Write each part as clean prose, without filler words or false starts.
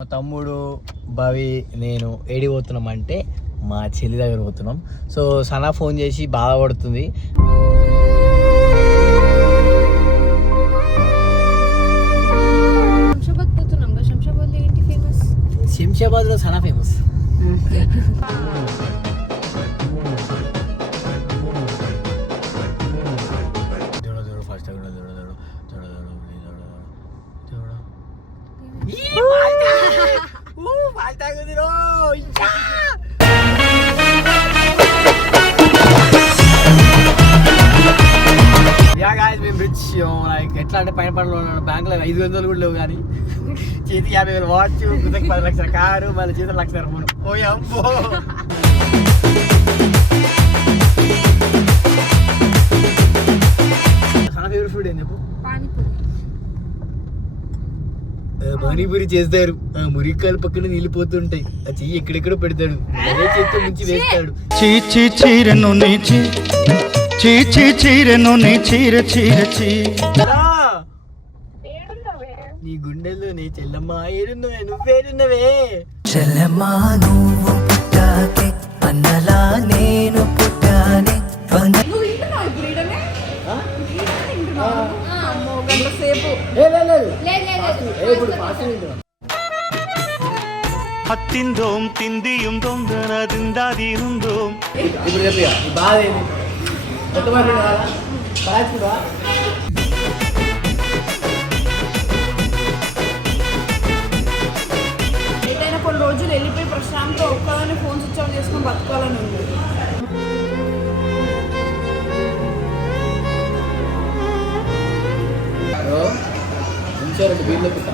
మా తమ్ముడు భవి నేను ఏడి పోతున్నాం అంటే మా చెల్లి దగ్గర పోతున్నాం. సో సనా ఫోన్ చేసి బాధపడుతుంది. శంషాబాద్ లో సనా ఫేమస్. ఎట్లా అంటే పైన పనులు బ్యాంకులో 500 కూడా లేవు కానీ చేతికి 50,000 వాచ్, కుదకి 10 లక్షల కారు, మళ్ళీ చేతికి 1,00,000 ఫోన్. ఓ అమ్మో, చాలా ఫేవరెట్ ఫుడ్ ఏంది చెప్పు? పానీపూరి చేస్తారు. మురికాయలు పక్కన నిలిపోతుంటాయి. ఆ చెయ్యి ఎక్కడెక్కడో పెడతాడు, అదే చేతితో ముంచి వేస్తాడు. చీచి చీరను నీచి చీచి చీరను నీ చీర చీర చీ. నీ గుండెల్లో నీ చెల్లమ్మ ఏడున్నవే, నువ్వేడున్నవే చెల్లమ్మా. నువ్వు పుట్టాకే అన్నలా నేను పుట్టానే. ഹത്തിന്തോം തിന്തിയും തൊന്തനതിന്താതിരുന്തോം. ఇప్పుడు చెప్పిగా ఈ బాధ ఏంది? కొత్త మాట్లాడు కదా కాచుడా. ఏదైనా కొన్ని రోజులు వెళ్ళిపోయి ప్రశాంతంగా ఒక్కదాన్ని ఫోన్ స్విచ్ ఆఫ్ చేసుకొని బతకాలని ఉంది. రెండు బీర్లో పుట్టా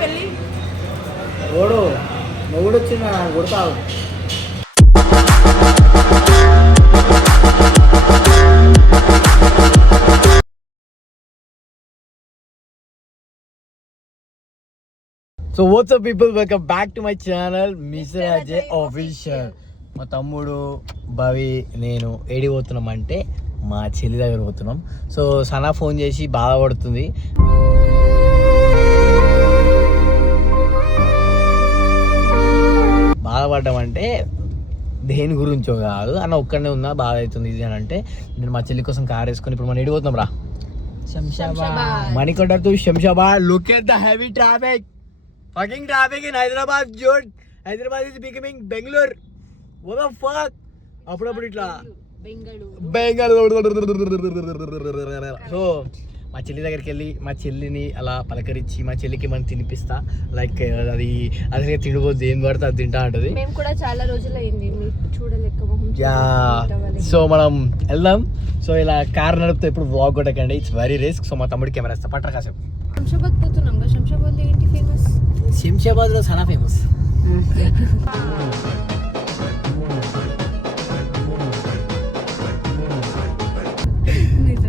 పెళ్ళి ఓడు మొగుడు వచ్చిన కొడతావు. So what's up people, welcome back to my channel mister Ajay official. మా తమ్ముడు భవి నేను ఏడి పోతున్నాం అంటే మా చెల్లి దగ్గర పోతున్నాం. సో సనా ఫోన్ చేసి బాధపడుతుంది. బాధపడ్డం అంటే దేని గురించో కాదు అన్న, ఒక్కడనే ఉన్నా బాధ అవుతుంది ఇది అని అంటే నేను మా చెల్లి కోసం కార్ వేసుకొని ఇప్పుడు మనం ఏడిపోతున్నాం రా Shamshabad, Manikonda to Shamshabad. Look at the heavy traffic, fucking traffic in Hyderabad, dude. Hyderabad is becoming Bangalore. What the fuck? అప్పుడప్పుడు ఇట్లా బెంగళూరు. సో మా చెల్లి దగ్గరికి వెళ్ళి మా చెల్లిని అలా పలకరించి మా చెల్లికి మనం తినిపిస్తా. లైక్ అది అసలు తినబోద్దు, ఏం పడితే అది తింటా ఉంటుంది. మేము కూడా చాలా రోజులు అయింది చూడలేక. సో మనం వెళ్దాం. సో ఇలా కార్ నడుపుతూ ఎప్పుడు వ్లాగ్ కొట్టకండి, ఇట్స్ వెరీ రిస్క్. సో మా తమ్ముడి కెమెరా ఇస్తా, పట్టరా కాసేపు. శంషాబాద్ పోతున్నాం. శంషాబాద్ ఏంటి ఫేమస్? శంషాబాద్ లో సనా ఫేమస్.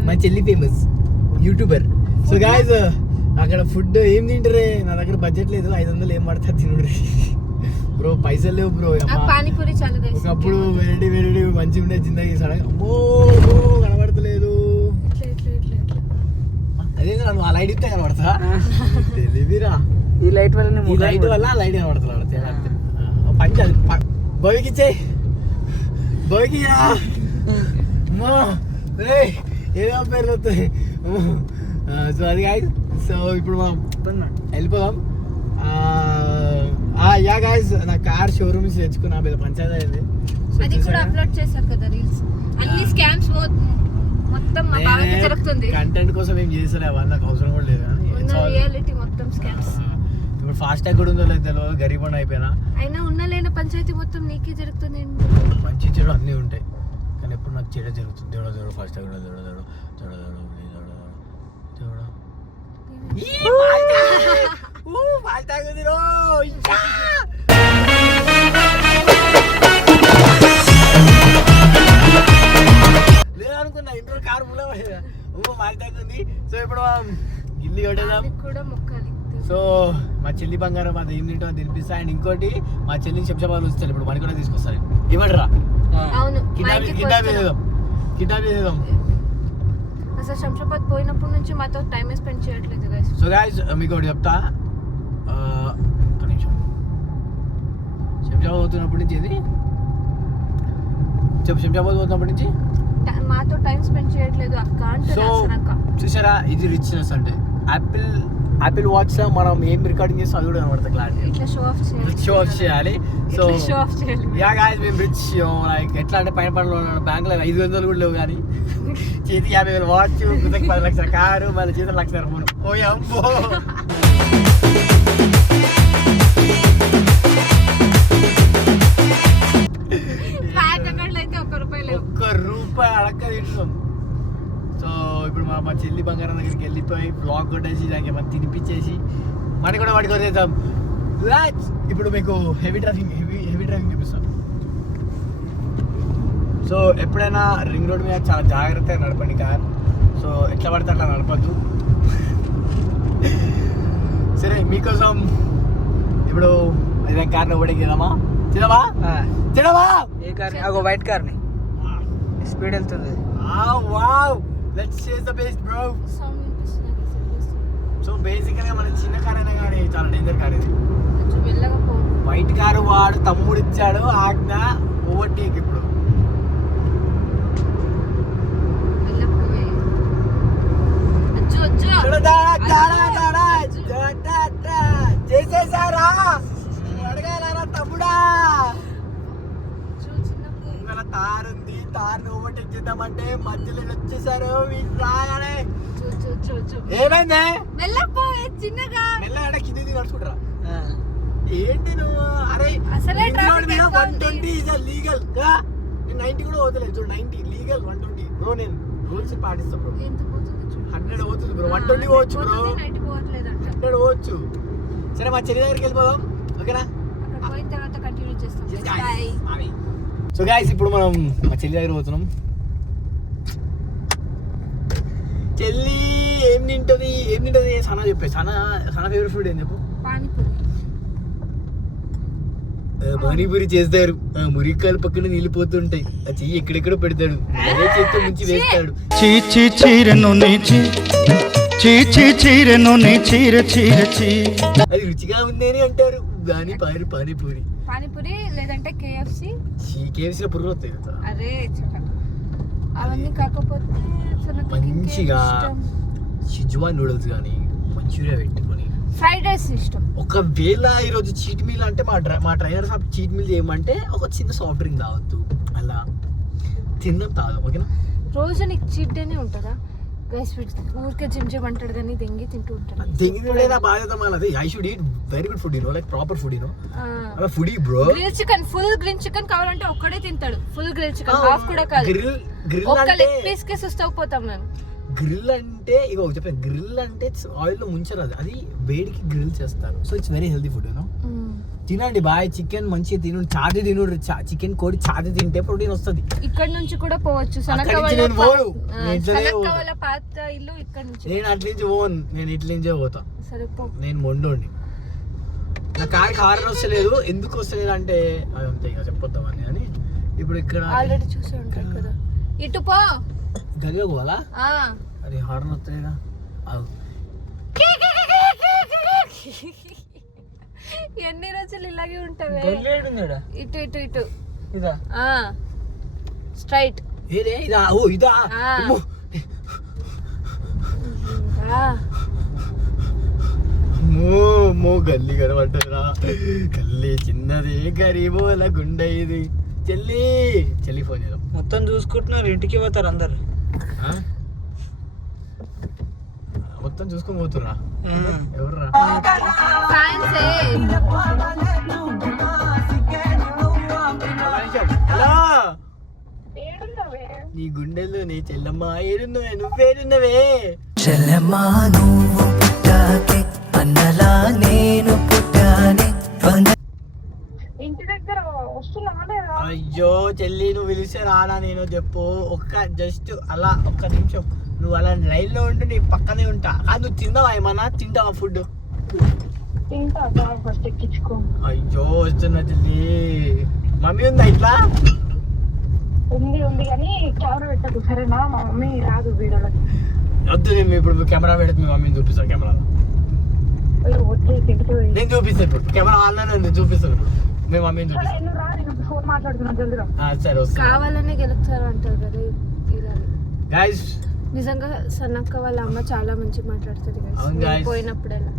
మా చెల్లి ఫేమస్ యూట్యూబర్. సో గాయ్స్ అక్కడ ఫుడ్ ఏం తింటారే, నా దగ్గర బడ్జెట్ లేదు, 500 ఏం పడతా తినుడు బ్రో, పైసలు లేవు బ్రో. పానీపూరి ఒకప్పుడు వెరైటీ వెరైటీ మంచిగా ఉండే జిందగీ, సడన్ అమ్మో కనబడతలేదు. అదే నువ్వు ఆ లైట్ ఇస్తే కనబడతా తెలియదురా. ఈ లైట్ వల్ల ఈ లైట్ వల్ల ఆ లైట్ కనబడుతుంది. పంచి అది భవికి ఇచ్చే, భవికి ఏదో పేర్లు వస్తాయి. సో అది గాయస్, సో ఇప్పుడు మనం వెళ్ళిపోదాం. యా గాయస్, నా కార్ షోరూమ్ నుంచి తెచ్చుకున్నా, పెద్ద పంచాయతీ అయింది. అది కూడా అప్లోడ్ చేశారు కదా రీల్స్, అన్ని స్కామ్స్ మొత్తం జరుగుతుంది. కంటెంట్ కోసం ఏం చేస్తలే, అవన్నీ నాకు అవసరం కూడా లేదు. రియాలిటీ మొత్తం స్కామ్స్. ఇప్పుడు ఫాస్ట్ ట్యాగ్ కూడా ఉందో లేదు తెలియదు, గరీబ్ అయిపోయినా. అయినా ఉన్న లేని పంచాయతీ మొత్తం నీకే జరుగుతుంది. మంచి చెడు అన్నీ ఉంటాయి కానీ ఎప్పుడు నాకు చెడు జరుగుతుంది. దేవుడు దేవుడు ఫాస్ట్ ట్యాగ్ కూడా దేవుడు దేవుడు దేవుడు దేవుడు లేదనుకున్నా ఇంట్లో కారు ఫాస్ట్ ట్యాగ్ ఉంది. సో ఇప్పుడు గిల్లి కొట్టేద్దాం. సో మా చెల్లి బంగారం అది ఏం తింటాం తినిపిస్తా. అండ్ ఇంకోటి మా చెల్లిని శంషాబాద్ వస్తాను, ఇప్పుడు మణికొండ తీసుకొస్తాను. ఇవ్వండిరా అవును మా ఇంటికి కిడ్నాప్ వస్తున్నాం. చేసేద్దాం. అసలు శంషాబాద్ పోయినప్పటి నుంచి మాతో టైం స్పెండ్ చేయట్లేదు గైస్. సో గైస్ మీకు ఒకటి చెప్తా, ఒక నిమిషం. శంషాబాద్ పోతున్నప్పటి నుంచి ఏది చెప్పు, శంషాబాద్ పోతున్నప్పటి నుంచి మాతో టైం స్పెండ్ చేయట్లేదు అక్క సో అంటే చూసారా, ఇది రిచ్నెస్ అంటే. యాపిల్ వాచ్ లో మనం ఏం రికార్డింగ్ చేస్తాం అది కూడా కనబడుతుంది క్లారిటీ. ఇట్లా షో ఆఫ్ షో ఆఫ్ చేయాలి. సో షో ఆఫ్ చేయాలి. యా గాయ్స్ మేము రిచ్, లైక్ ఎట్లా అంటే పైన పనులు బ్యాంకులో 500 కూడా లేవు కానీ చేతికి 50,000 వాచ్, 10 లక్షల కారు, మళ్ళీ చేతికి 1,00,000 ఫోన్. ఓ అమ్మో. అయితే ₹1 అడక్క తింటున్నాం. సో ఇప్పుడు మా చెల్లి బంగారం దగ్గరికి వెళ్ళిపోయి బ్లాగ్ కొట్టేసి దానికి ఏమైనా తినిపించేసి మనకి కూడా వాడికి వదిలేద్దాం. ఇప్పుడు మీకు హెవీ డ్రైవింగ్ చూపిస్తాం. సో ఎప్పుడైనా రింగ్ రోడ్ మీద చాలా జాగ్రత్తగా నడపండి కార్. సో ఎట్లా పడితే అట్లా నడపద్దు. సరే మీకోసం ఇప్పుడు ఏదైనా కార్ని ఓడికి వెళ్దామా? తినవా ఏ కార్ని? ఒక వైట్ కార్ని స్పీడ్ వెళ్తుంది. వావ్, లెట్స్ చేస్ ద బెస్ట్ బ్రో. సో బేసిక్గా మన చిన్న కార్ అయినా కానీ చాలా డేంజర్ కార్ ఇది. మెల్లగా పో. వైట్ కారు వాడు తమ్ముడు ఇచ్చాడు ఆజ్ఞ, ఓవర్టేక్ ఇప్పుడు. చేసేసారా అడగాలరా తమ్ముడా? ఇవాళ తారు ఉంది, తారుని ఓవర్టేక్ చేద్దామంటే మధ్యలో వచ్చేసారు వీళ్ళు రాగానే. ఏమైంది? చిన్నగా మెల్లగా కింది నడుచుకుంటారా? ఏంటి నువ్వు? అరే అసలే రోడ్ మీద 120 ఇస్ లీగల్. నేను 90 కూడా పోతలేదు చూడు. 90 లీగల్, 120 బ్రో. నేను రూల్స్ పాటిస్తా బ్రో. 100 పోతుంది బ్రో, 120 పోవచ్చు బ్రో, 100 పోవచ్చు. సరే మా చెల్లి దగ్గరికి వెళ్ళిపోదాం, ఓకేనా? పోయిన తర్వాత కంటిన్యూ చేస్తాం. సో గైస్ ఇప్పుడు మనం మా చెల్లి దగ్గర పోతున్నాం. చెల్లి ఏం తింటది సనా చెప్పే. సనా ఫేవరెట్ ఫుడ్ ఏం చెప్పు? పానీపూరి చేస్తారు. మురికాయలు పక్కన నిలిపోతుంటాయి, ఆ చెయ్యి ఎక్కడెక్కడో పెడతాడు, అదే చేతితో ముంచి వేస్తాడు. చీచి చీరెను నీచి చీచి చీరెను నీ చీర చీర చీ. అది రుచిగా ఉందని అంటారు దాని పానీపూరి లేదంటే KFC లో పురుగులు వస్తాయి కదా. అరే అవన్నీ కాకపోతే మంచిగా షిజ్వాన్ నూడిల్స్ కానీ మంచూరియా పెట్టుకొని ఫ్రైడ్ రైస్ ఇష్టం. ఒకవేళ ఈరోజు చీట్ మీల్ అంటే మా ట్రైనర్ సాబ్ చీట్ మీల్ చేయమంటే ఒక చిన్న సాఫ్ట్ డ్రింక్ తాగొద్దు, అలా తిన్నాం తాగం, ఓకేనా? రోజు నీకు చీట్ డేనే ఉంటుందా గైస్? ఊరికే జిమ్ అంటాడు కానీ దెంగి తింటూ ఉంటాడు. దెంగి తినలేదా బాధ్యత మాది. I should eat very good food, like proper food, foodie bro. Grill chicken, full grill chicken కావాలంటే ఒక్కడే తింటాడు. ఫుల్ గ్రిల్ చికెన్, హాఫ్ కూడా కాదు. గ్రిల్ ఒక్క అంటే లెగ్ పీస్ కి సుస్తకపోతాం మేము. గ్రిల్ అంటే ఇగో చెప్పాను, గ్రిల్ అంటే ఆయిల్ లో ముంచరు, అది వేడికి గ్రిల్ చేస్తారు. So it's very healthy food, తినండి బాయ్. చికెన్ మంచిగా తిను, చాది తిను. చికెన్ కోడి చాది తింటే ప్రోటీన్ వస్తుంది. ఇక్కడ నుంచి కూడా పోవచ్చు. వాళ్ళ పాత ఇల్లు ఇక్కడ నుంచి. నేను అట్ల నుంచి పోను, నేను ఇట్ల నుంచే పోతా. సరే పో. నేను మొండోండి, నా కార్కి హారన్ వస్తలేదు. ఎందుకు వస్తలేదు అంటే అదంతే, ఇక చెప్పొద్దామని. అని ఇప్పుడు ఇక్కడ ఆల్రెడీ చూసి ఉంటాడు కదా. ఇటు పో, గదిలో పోవాలా? అది హారన్ వస్తలేదా? ఎన్ని రోజులు ఇలాగే ఉంటావే? ఇటు ఇటు ఇటు ఇదా స్ట్రైట్. ఏదే ఇదా? ఓ ఇదా? మో గల్లీ కనబడ్డరా. గల్లీ చిన్నది, గరీబోల గుండె ఇది. చెల్లి ఫోన్ చేద్దాం. మొత్తం చూసుకుంటున్నారు, ఇంటికి పోతారు అందరు. మొత్తం చూసుకొని పోతుర్రా? ఎవర్రా? హలో, నీ గుండెల్లో నీ చెల్లమ్మ ఏడున్నవే, నువ్వేడున్నవే? చెల్లెమ్మా నువ్వు పుట్టాకే అన్నలా నేను పుట్టానే. అయ్యో చెల్లి, నువ్వు పిలిస్తే రానా నేను? చెప్పు, జస్ట్ అలా ఒక్క నిమిషం నువ్వు అలా లైన్ లో ఉంటే నీ పక్కనే ఉంటా. నువ్వు తిన్నావా ఏమన్నా? తింటావా ఫుడ్? అయ్యో వస్తున్నా చెల్లి. మమ్మీ ఉందా ఇట్లా? ఉంది కానీ కెమెరా పెట్టకు సరేనా? మా మమ్మీ రాదు వీడియోలోకి. వద్దు, నేను ఇప్పుడు కెమెరా పెడితే మీ మమ్మీని చూపిస్తాను కెమెరాలో. వచ్చి తింటుంది. నేను చూపిస్తాను ఇప్పుడు కెమెరా ఆన్లైన్ ఉంది, చూపిస్తాను మీ మమ్మీని సరే చూపిస్తాను. నువ్వు రా, నేను ఫోన్ మాట్లాడుతున్నాను జల్దిరా. సరే వస్తా. కావాలనే గెలుస్తారు అంటారు కదా ఇలా. గైస్ నిజంగా సన్నక్క వాళ్ళ అమ్మ చాలా మంచిగా మాట్లాడుతుంది అవును guys. పోయినప్పుడైనా.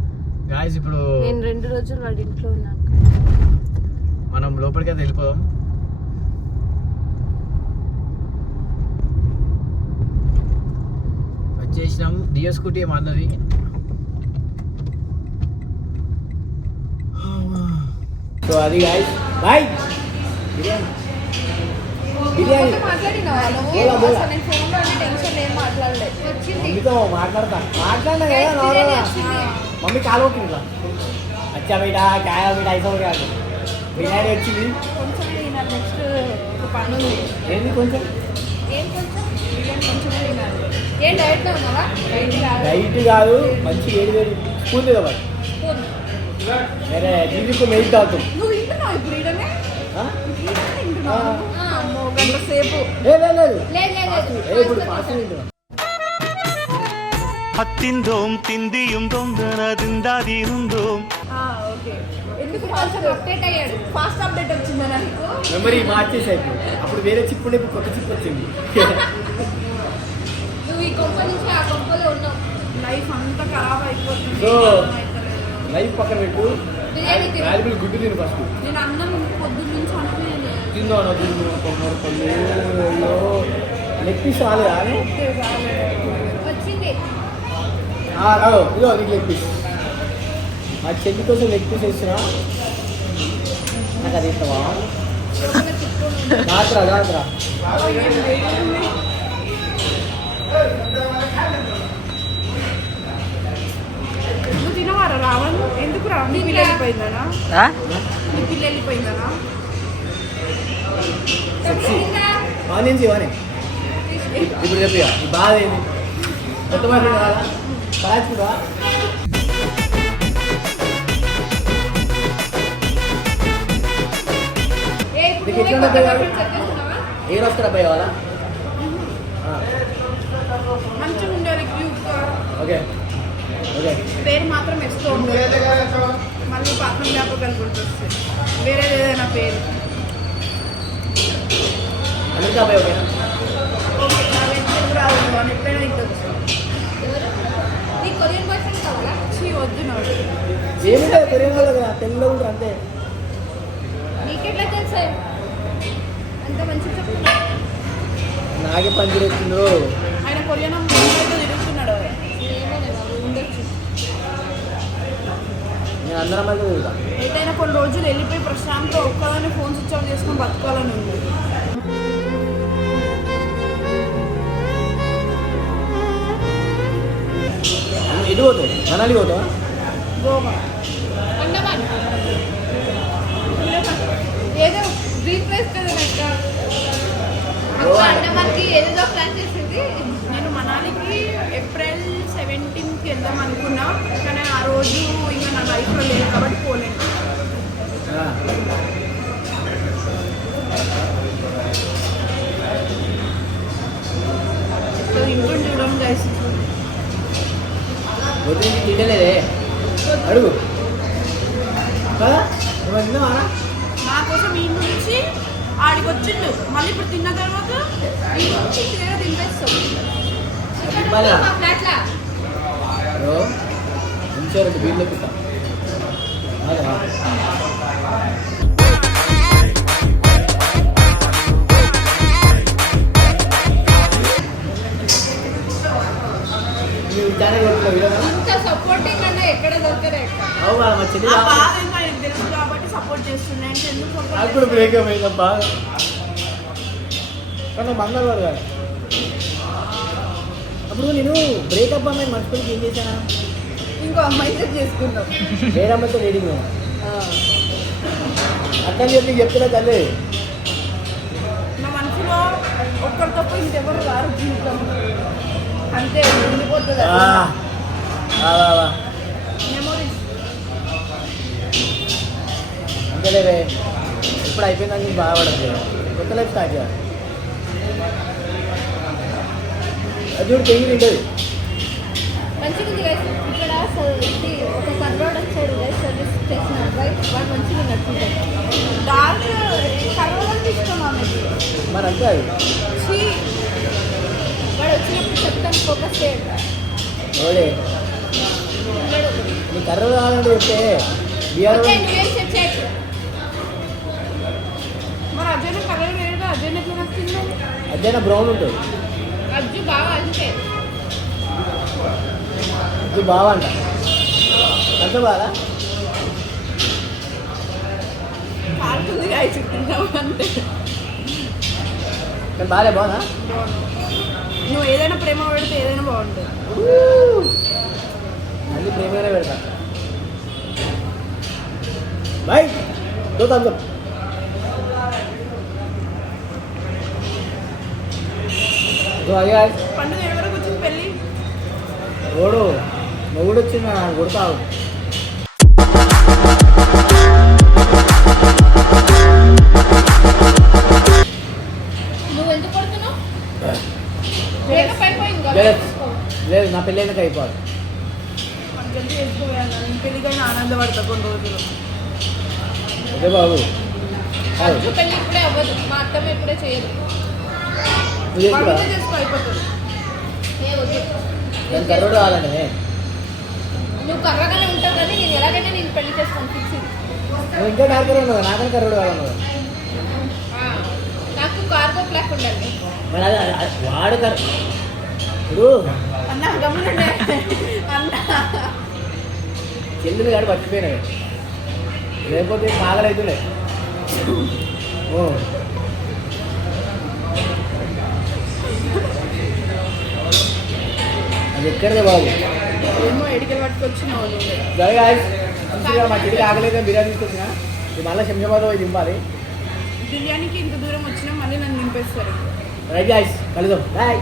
గాయస్ ఇప్పుడు నేను 2 రోజులు వాడి ఇంట్లో ఉన్నాను. మనం లోపలికి అయితే వెళ్ళిపోదాం. వచ్చేసినాం. డియో స్కూటీ ఏమన్నది. సో అది గాయస్ బాయ్. బిర్యానీ బిర్యానీ బోలా బోలా. మమ్మీతో మాట్లాడినా కదా నార్మల్గా. మమ్మీ కాలు ఓకే అచ్చా బేటా కాయ బేటా ఐసా కాదు. బిర్యానీ వచ్చింది. ఏంది కొంచెం డైట్ కాదు, మంచి వేడి వేడి స్పూన్ కదా మరి. వేరే దీనికి మెయిట్ అవుతుంది. ఇప్పుడు ఫాస్ట్ తింటున్నాం. ಹತ್ತಿಂದೋಂ ತಿಂದಿಯುಂ ದೊಂದನದಿಂದಾದಿರುಂದೋಂ ఫాస్ట్ అప్డేట్ వచ్చిందా నాకు? మెమరీ మార్చేసి అయిపోయింది. అప్పుడు వేరే చిప్ ఉండే, ఇప్పుడు కొత్త చిప్ వచ్చింది. నువ్వు ఈ కొంప నుంచి ఆ కొంపలో ఉన్నావు. లైఫ్ అంతా ఖరాబ్ అయిపోతుంది. సో లైఫ్ పక్కన పెట్టు, వాల్యుబుల్ గుడ్డు తిను ఫస్ట్. నేను అన్నం పొద్దున్న నుంచి తిందాను లెగ్ పీస్ రాలేదు అని వచ్చింది. ఇదో నీకు లెగ్ పీస్. ఆ చెల్లి కోసం లెగ్ పీస్ వేస్తున్నా. నాకు అది ఇస్తావా? రాత్రా రాత్రా నువ్వు తినవారా రావణ్? ఎందుకు రా? నీ పిల్ల వెళ్ళిపోయిందనా? నీ పిల్ల వెళ్ళిపోయిందనా? ఆనియన్స్ ఇవ్వని. ఇప్పుడు చెప్పి ఈ బాధ ఏంది? కొత్త మాట కాదా? కాచుకురా. నీకు ఎట్లా అబ్బాయి కాదు? ఏ వస్తారా అబ్బాయి కావాలా? మంచిగా ఉండాలి క్యూట్గా. Okay okay. పేరు మాత్రం ఎస్తూ ఉంటుంది. మళ్ళీ పక్కన జ్ఞాపకాలు గుర్తొస్తాయి. వేరేది ఏదైనా పేరు. అమెరికా అబ్బాయి ఓకేనా? ఓకే, నా వెంటనే రాదు అని ఎప్పుడైనా ఇద్దొచ్చు. నీ కొరియన్ బాయ్ ఫ్రెండ్ కావాలా? వద్దు నాకు. ఏమిటో కొరియన్ వాళ్ళు కదా, తెలుగులో ఉంటారు అంతే. నీకెట్లా తెలుసా అంత మంచిగా చెప్తున్నా? నాకే పని తిరుగుతుందో. ఆయన కొరియన్ ముంబైలో తిరుగుతున్నాడు. ఉండొచ్చు. నేను అందరం అయితే తిరుగుతా. ఏదైనా కొన్ని రోజులు వెళ్ళిపోయి ప్రశాంతంగా ఒక్కదాన్ని ఫోన్ స్విచ్ ఆఫ్ చేసుకొని బతకాలని ఉంది. ఎటు పోతావు? మనాలి పోతావా? గోవా అండమాన్ ఏదో డ్రీమ్ ప్లేస్ కదా అక్క. అక్క అండమాన్కి ఏదేదో ప్లాన్ చేసింది. నేను మనాలికి ఏప్రిల్ 17కి వెళ్దాం అనుకున్నా, కానీ ఆ రోజు ఇంకా నా లైఫ్లో లేదు కాబట్టి పోలేను. సో ఇంట్లో చూడడం గైస్. వద్దు తినలేదే అడుగు కదా. నువ్వు తిన్నావా? నా కోసం ఈ నుంచి ఆడికి వచ్చిండు. మళ్ళీ ఇప్పుడు తిన్న తర్వాత ఈ నుంచి వేరే తినిపిస్తాం. ఇవ్వాలా? మా ఫ్లాట్లా మంచిగా రెండు బీర్లు ఎక్కుతా. ఇంత సపోర్టింగ్ అన్న ఎక్కడ దొరకరే. అవునా మా చెల్లి ఆ బాధ ఇంకా ఆయనకు తెలుసు కాబట్టి సపోర్ట్ చేస్తుండే. అంటే ఎందుకు నాకు సపోర్ట్ కూడా బ్రేకప్ అయిందబ్బా. కానీ మంగళవారు కాదు. అప్పుడు నేను బ్రేకప్ అమ్మాయి మర్చిపోయి ఏం చేశానా? ఇంకో అమ్మాయితో చేసుకుంటాం. వేరే అమ్మాయితో రీడింగ్ అట్లా చెప్పి చెప్తున్నా తల్లి. నా మనసులో ఒక్కరి తప్ప ఇంకెవరు రారు జీవితం. అంతే ఉండిపోతుంది. మెమోరీస్ అంతేలేవే. ఇప్పుడు అయిపోయిందని బాధపడట్లేదు. కొత్త లైఫ్ స్టార్ట్ చేయాలి. అది చూడు తెంగి తింటుంది. మంచిగా ఉంది guys. ఇక్కడ ఇది ఒక కర్రోడ్ వచ్చాడు guys, సర్వీస్ చేసిన రైట్, వాడు మంచిగా నచ్చుతుంది. డార్క్ కలర్ ఇష్టం ఆమెకి. మరి అంతే అది. చీ, వాడు వచ్చినప్పుడు చెప్తాను, ఫోకస్ చేయండి. ఓడే నీ కర్ర కావాలంటే చెప్తే బిఆర్ ఓకే, నువ్వేం సెట్ చేయకు. మరి అజయ్ కలర్ వేరుగా అజయ్ ఎట్లా నచ్చింది? అదేనా బ్రౌన్ ఉంటుంది. అజ్జు బాగా అంతే. ఇది బావంట అంత బాగా కాలుతుంది కాయ తింటాం అంటే. కానీ బాగా బాగున్నా. నువ్వు ఏదైనా ప్రేమ పెడితే ఏదైనా బాగుంటుంది. అన్ని ప్రేమగానే పెడతా. బాయ్ చూద్దాం. పండుగ ఎవరికి వచ్చింది పెళ్ళి? ఓడు మొగుడు వచ్చిన కొడతావు. నువ్వు ఎందుకు కొడుతున్నావు? బ్రేకప్ అయిపోయింది కదా. లేదు లేదు, నా పెళ్ళి అయినాక అయిపోవాలి. జల్దీ చేసుకోవాలి. నేను పెళ్ళికైనా ఆనందపడతా కొన్ని రోజులు. అదే బాబు అజ్జు పెళ్ళి ఇప్పుడే అవ్వదు, మా అత్తమ్మ ఇప్పుడే చేయదు. నువ్వు చేసుకో. పండుగ చేసుకో అయిపోతుంది. ఏ వద్దు. నేను కర్రోడు కావాలండి. నువ్వు కర్రగానే ఉంటావు కానీ నేను ఎలాగైనా నేను పెళ్లి చేసుకోను ఫిక్స్ ఇది. నువ్వు ఇంకా డాక్టర్ ఉన్నావు, నాకని కర్రోడు కావాలన్నావు. నాకు కార్గో బ్లాక్ ఉండండి. మరి అది వాడు ఇప్పుడు అన్న గమనండి అన్న. చెల్లులు కాడు మర్చిపోయినాయి, లేకపోతే పాగలైతులే. ఓ అది ఎక్కడిదే బాబు. ఏమో ఎడికలు పట్టుకొచ్చినావు నువ్వు. సరే గాయస్, మంచిగా మా చెల్లికి ఆగలేక బిర్యానీ తీసుకొచ్చిన. ఇది మళ్ళీ శంషాబాద్ పోయి దింపాలి. బిర్యానీకి ఇంత దూరం వచ్చినా మళ్ళీ నన్ను నింపేస్తారు. రైట్ గాయస్, కలుద్దాం. బాయ్.